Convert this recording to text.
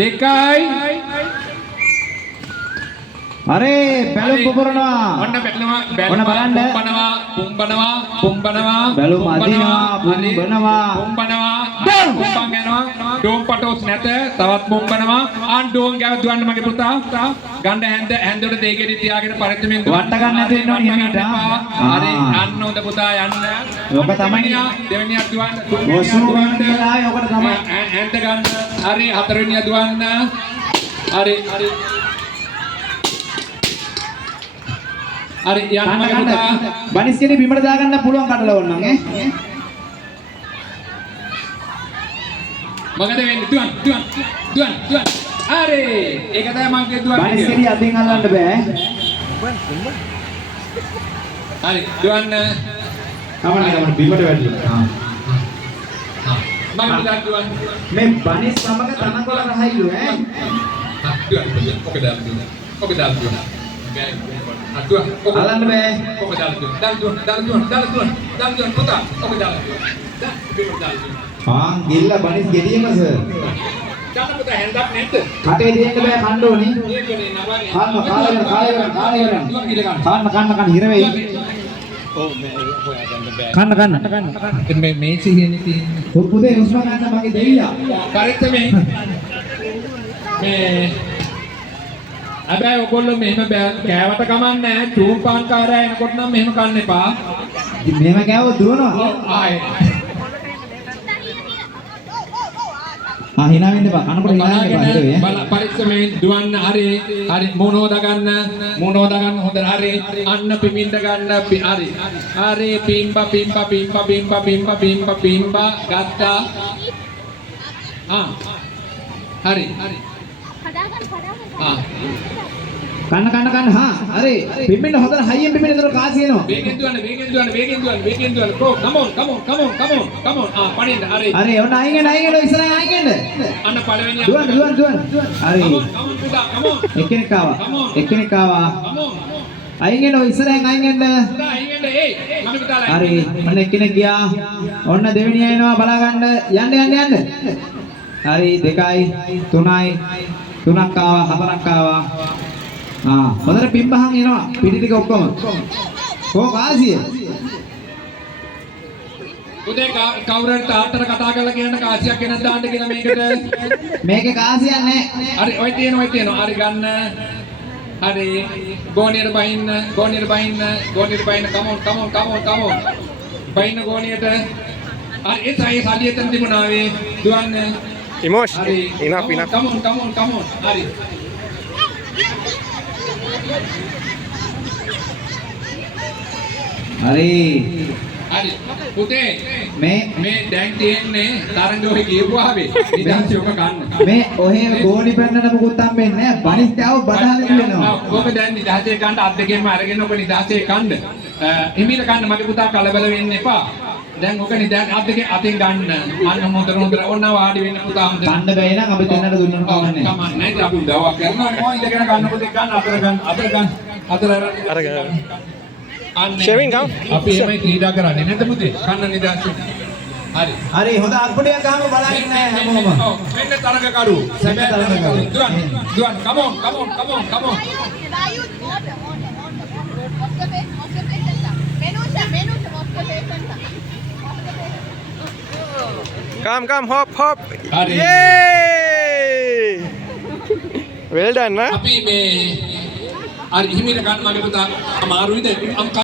දෙකයි අරේ බැලුම් පුපුරනවා ඔන්න බැලුවා පුම්බනවා බැලුම් අදිනවා පුම්බනවා පුම්බන් යනවා ඩෝම් පටෝස් නැත තවත් පුම්බනවා ආන් ඩෝම් ගාව දුවන්න මගේ පුතා ගණ්ඩ හැන්දට දෙකෙඩි තියාගෙන පරිස්සමෙන් වට ගන්න නැති වෙනවා නියමිට හරි යන්න හොඳ පුතා යන්න ඔක තමයි දෙවෙනියක් දුවන්න ඔසු ගන්න වෙලාවේ ඔකට තමයි හැන්ද ගන්න හරි හතරවෙනිය දුවන්න හරි යන්න මගේ පුතා බනිස් කෙනෙක් බිමට දාගන්න පුළුවන් කඩලා ඕනනම් ඈ මොකද වෙන්නේ දුවන් හරි ඒක තමයි මගේ දුවන් බනිස් කෙනෙක් අදින් අල්ලන්න බෑ හරි දුවන් කමන්න බිමට වැටිලා මගේ පුතා දුවන් මේ බනිස් සමග තනකොළ රහයිලු ඈ දුවන් ඔක දාලා දුවන් අල්ලන්න බෑ ඔක දාලා දුවන් පුතා ඔක දාලා ආ ගිල්ල බනිස් ගෙඩියම සර් ගන්න පුතා හැන්දක් නැද්ද කටේ දෙන්න බෑ කන්න ඕනේ මේකනේ නවන්නේ කන්න හිර වෙයි කන්න මේ මේසි කියන්නේ තියෙන්නේ පුතේ උස්ම ගන්න මගේ දෙයියා පරිස්සමෙන් මේ හැබැයි ඔයගොල්ලෝ මෙහෙම කෑවට කමන්නේ නැහැ චූම්පාන්කාරය එනකොට නම් මෙහෙම කන්න එපා මෙහෙම කෑවොත් දුවනවා ආයේ hina වෙන්න එපා කනකොට hina වෙන්න එපා හිර වේ බල පරිස්සමෙන් දුවන්න හරි මොනෝද ගන්න හොඳට හරි අන්න පිමින්ද ගන්න හරි පිම්බා ගත්තා හරි කන්න හා හරි පිම්බෙන්න හොඳට හයියෙන් පිම්බෙන්න ඒතර කාසි එනවා වේගෙන් දුවන්න go come on පණින්න හරි ඔන්න අයින් එන්න ඉස්සරහින් අයින් එන්න අන්න පළවෙනි දුවන් හරි එක්කෙනෙක් ආවා අයින් එන්න ඉස්සරහින් අයින් එන්න හරි ඔන්න එක්කෙනෙක් ගියා ඔන්න දෙවෙනිය එනවා බලා ගන්න යන්න හරි 2යි 3යි 3ක් ආවා 4ක් ආවා හොඳට පිම්බහන් එනවා පිටි ටික ඔක්කොම කාසිය උදේ කවුරුහරි තාත්තට කතා කරලා කියන්න කාසියක් ගෙනත් දාන්න කියලා මේකේ කාසියක් නැහැ හරි ඔය තියෙනවා හරි ගන්න හරි ගෝණියට බහින්න come on බහින්න ගෝණියට හරි ඒ සාලිය එතන තිබුණා වේ දුවන්න Emotion. Enough. come on හරි හරි පුතේ මේ දැන් තියෙන්නේ තරංග ඔය කියපුවාවේ නිදාස් යෝක ගන්න මේ ඔහේ ගෝණි පෙන්නන මුකුත් හම්බෙන්නේ නැහැ බනිස් කෑව බඩහලින් වෙනවා ඔක දැන් නිදාසේ ගන්න අත් දෙකෙන්ම අරගෙන ඔක නිදාසේ කන්න හිමීට කන්න මගේ පුතා කලබල වෙන්න එපා දැන් ඔක නිදාස් අත් දෙකෙන් අතෙන් ගන්න අන්න හොඳට ඔන්න වාඩි වෙන්න පුතා හොඳට කන්න බැයි නම් අපි දෙන්නට දුන්නම කමන්නේ කමන්නේ අපි උදව්වක් කරනවා මොකද ඉඳගෙන ගන්න පුතේ ගන්න අතර අරගෙන Shaving come. අපි එමය ක්‍රීඩා කරන්නේ නැද්ද පුතේ කන්න නිදාසේ හරි හොඳ අත්පොඩියක් ගහම බලන්නේ නැහැ හැමෝම මෙන්න තරගකරු සැබෑ තරගකරු දුවන් come on Come, hop. Hari. Yay! Well done, huh? අපි මේ හිමිට ගන්න මගේ පුතා අමාරුයිද